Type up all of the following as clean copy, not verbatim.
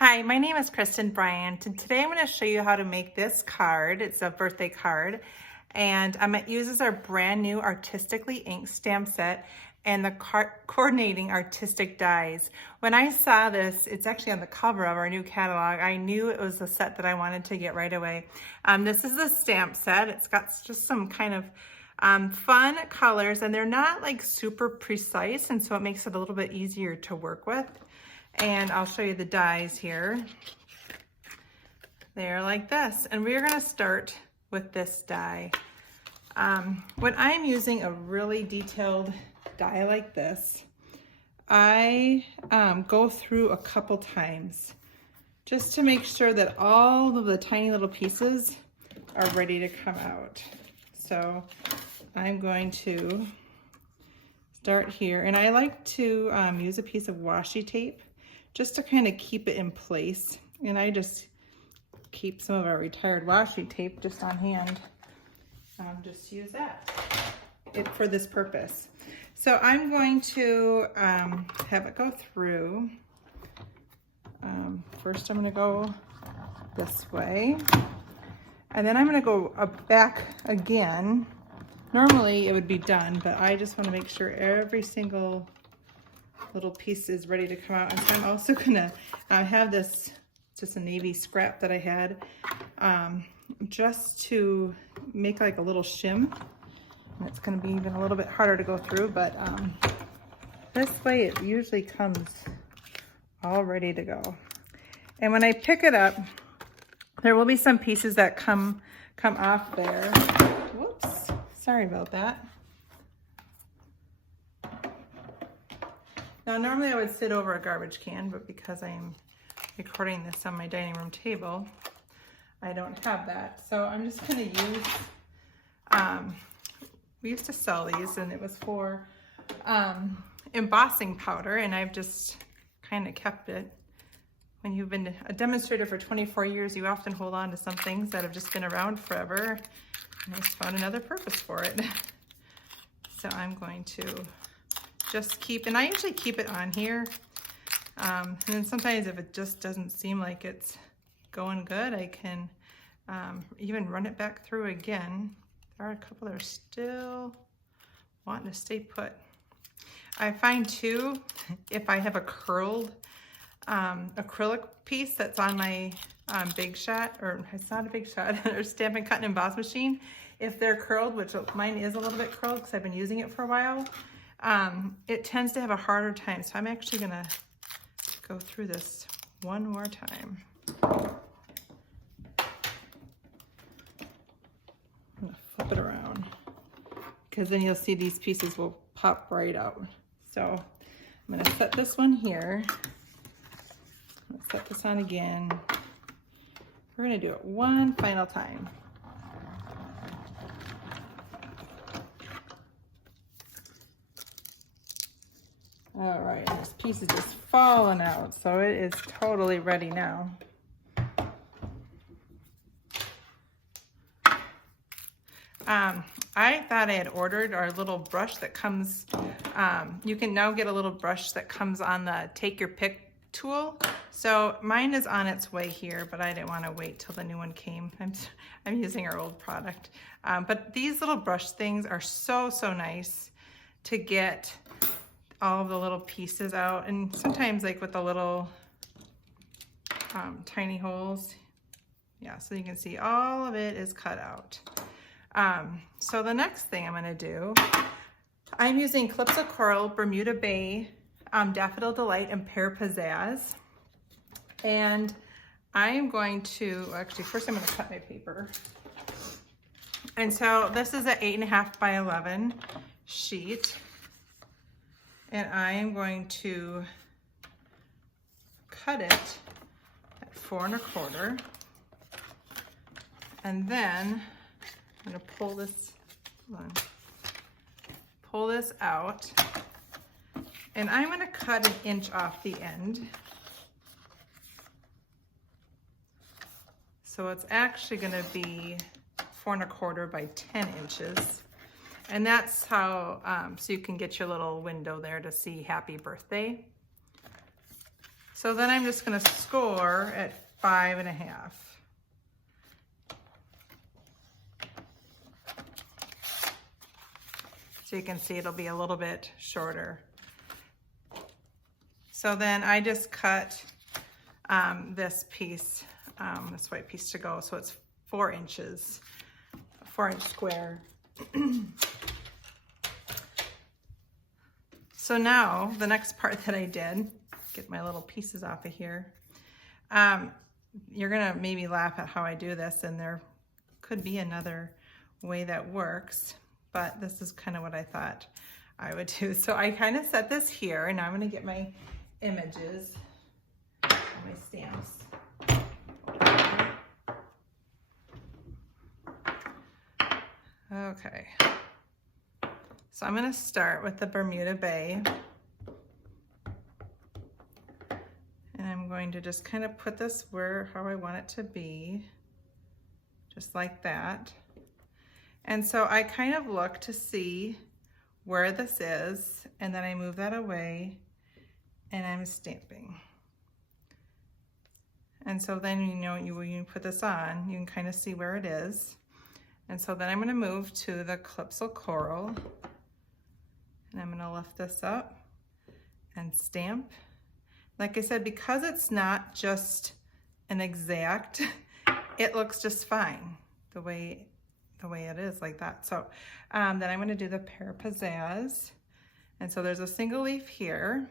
Hi, my name is Kristen Bryant, and today I'm going to show you how to make this card. It's a birthday card, and it uses our brand new Artistically Inked stamp set and the coordinating artistic dies. When I saw this, it's actually on the cover of our new catalog, I knew it was the set that I wanted to get right away. This is a stamp set. It's got just some kind of fun colors, and they're not like super precise, and so it makes it a little bit easier to work with. And I'll show you the dies here. They're like this, and we're gonna start with this die. When I'm using a really detailed die like this, I go through a couple times just to make sure that all of the tiny little pieces are ready to come out. So I'm going to start here, and I like to use a piece of washi tape just to kind of keep it in place. And I just keep some of our retired washi tape just on hand. Just use that for this purpose. So I'm going to have it go through. First I'm going to go this way, and then I'm going to go back again. Normally it would be done, but I just want to make sure every single little piece is ready to come out. And so I'm also gonna have this, just a navy scrap that I had, just to make like a little shim. And it's gonna be even a little bit harder to go through, but this way it usually comes all ready to go. And when I pick it up, there will be some pieces that come off there. Whoops, sorry about that. Now, normally I would sit over a garbage can, but because I'm recording this on my dining room table, I don't have that. So I'm just gonna use, we used to sell these, and it was for embossing powder, and I've just kind of kept it. When you've been a demonstrator for 24 years, you often hold on to some things that have just been around forever, and I just found another purpose for it. So I'm going to just keep, and I usually keep it on here, and then sometimes if it just doesn't seem like it's going good, I can even run it back through again. There are a couple that are still wanting to stay put. I find too, if I have a curled acrylic piece that's on my Big Shot, or it's not a Big Shot, or Stampin' Cut and Emboss machine, if they're curled, which mine is a little bit curled because I've been using it for a while, it tends to have a harder time. So I'm actually gonna go through this one more time. I'm gonna flip it around, because then you'll see these pieces will pop right out. So I'm gonna set this one here. Let's set this on again. We're gonna do it one final time. All right, this piece is just falling out, so it is totally ready now. I thought I had ordered our little brush that comes, you can now get a little brush that comes on the Take Your Pick tool. So mine is on its way here, but I didn't want to wait till the new one came. I'm using our old product. But these little brush things are so nice to get all of the little pieces out, and sometimes like with the little tiny holes. Yeah, so you can see all of it is cut out. So the next thing I'm gonna do, I'm using Clips of Coral, Bermuda Bay, Daffodil Delight, and Pear Pizzazz. And I'm going to, actually first I'm gonna cut my paper. And so this is an 8.5 by 11 sheet. And I am going to cut it at 4 1/4. And then I'm gonna pull this, pull this out. And I'm gonna cut 1 inch off the end. So it's actually gonna be 4 1/4 by 10 inches. And that's how, so you can get your little window there to see happy birthday. So then I'm just gonna score at 5.5. So you can see it'll be a little bit shorter. So then I just cut this piece, this white piece to go. So it's 4 inches, a 4-inch square. So now the next part that I did, get my little pieces off of here. You're gonna maybe laugh at how I do this, and there could be another way that works, but this is kind of what I thought I would do. So I kind of set this here, and now I'm gonna get my images and my stamps. Okay. So I'm gonna start with the Bermuda Bay. And I'm going to just kind of put this how I want it to be, just like that. And so I kind of look to see where this is, and then I move that away, and I'm stamping. And so then, you know, when you put this on, you can kind of see where it is. And so then I'm gonna move to the Calypso Coral, and I'm gonna lift this up and stamp. Like I said, because it's not just an exact, it looks just fine the way it is like that. So then I'm gonna do the Pear Pizzazz. And so there's a single leaf here.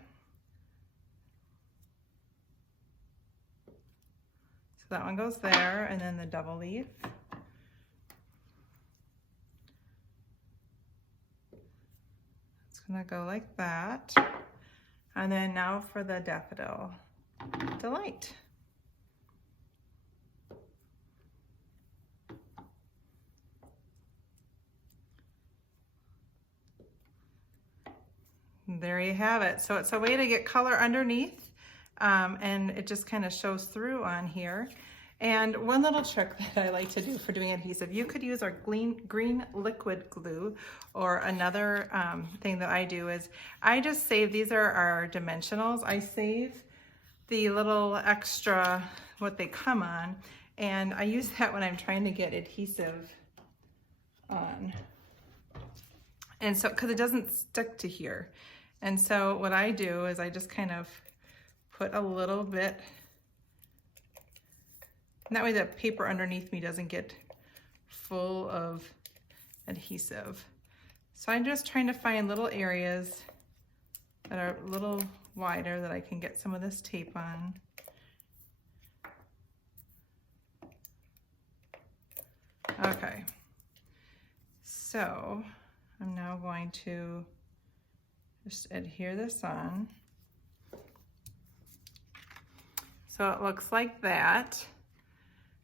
So that one goes there, and then the double leaf. It's gonna go like that. And then now for the Daffodil Delight. There you have it. So it's a way to get color underneath, and it just kind of shows through on here. And one little trick that I like to do for doing adhesive, you could use our green liquid glue, or another thing that I do is I just save, these are our dimensionals, I save the little extra, what they come on, and I use that when I'm trying to get adhesive on. And so, because it doesn't stick to here. And so what I do is I just kind of put a little bit, and that way the paper underneath me doesn't get full of adhesive. So I'm just trying to find little areas that are a little wider that I can get some of this tape on. Okay, so I'm now going to just adhere this on. So it looks like that.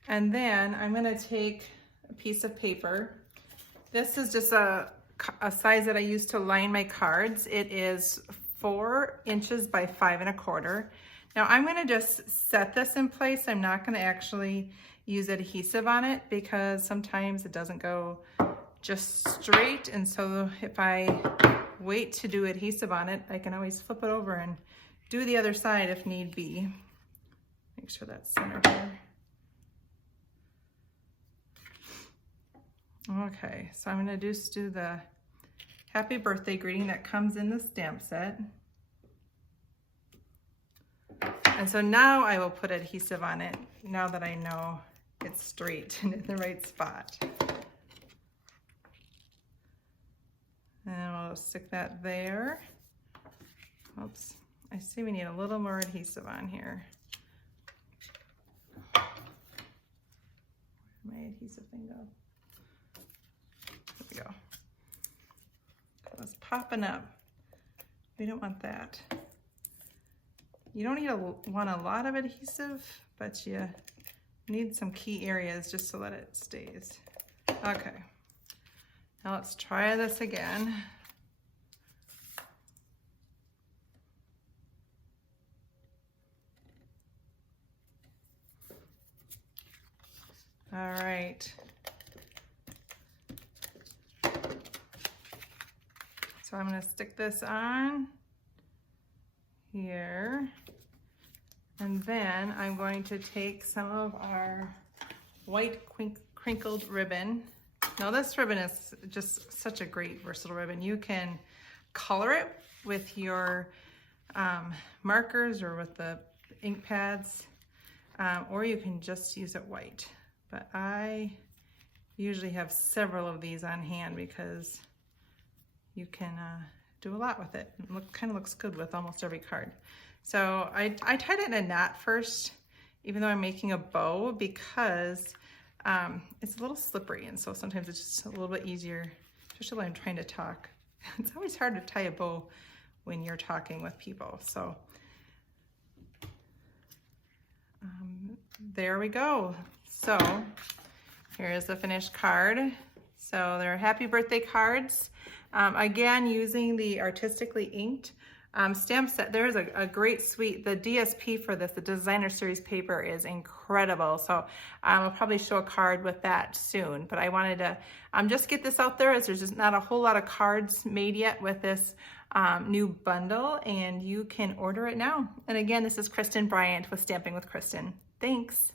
And then I'm gonna take a piece of paper. This is just a size that I use to line my cards. It is 4 inches by 5 1/4. Now I'm gonna just set this in place. I'm not gonna actually use adhesive on it because sometimes it doesn't go just straight. And so if I wait to do adhesive on it, I can always flip it over and do the other side if need be. Make sure that's centered here. Okay, so I'm gonna just do the happy birthday greeting that comes in the stamp set. And so now I will put adhesive on it, now that I know it's straight and in the right spot. And I'll stick that there. Oops, I see we need a little more adhesive on here. Where'd my adhesive thing go? There we go. That was popping up. We don't want that. You don't want a lot of adhesive, but you need some key areas just so that it stays. Okay. Now let's try this again. All right. So I'm going to stick this on here. And then I'm going to take some of our white crinkled ribbon. Now this ribbon is just such a great versatile ribbon. You can color it with your markers or with the ink pads, or you can just use it white. But I usually have several of these on hand because you can do a lot with it. It kind of looks good with almost every card. So I tied it in a knot first, even though I'm making a bow, because it's a little slippery, and so sometimes it's just a little bit easier, especially when I'm trying to talk. It's always hard to tie a bow when you're talking with people. So there we go. So here is the finished card. So they're happy birthday cards. Again, using the Artistically Inked stamp set. There's a great suite. The DSP for this, the designer series paper, is incredible. So I'll probably show a card with that soon, but I wanted to just get this out there, as there's just not a whole lot of cards made yet with this new bundle, and you can order it now. And again, this is Kristen Bryant with Stamping with Kristen. Thanks.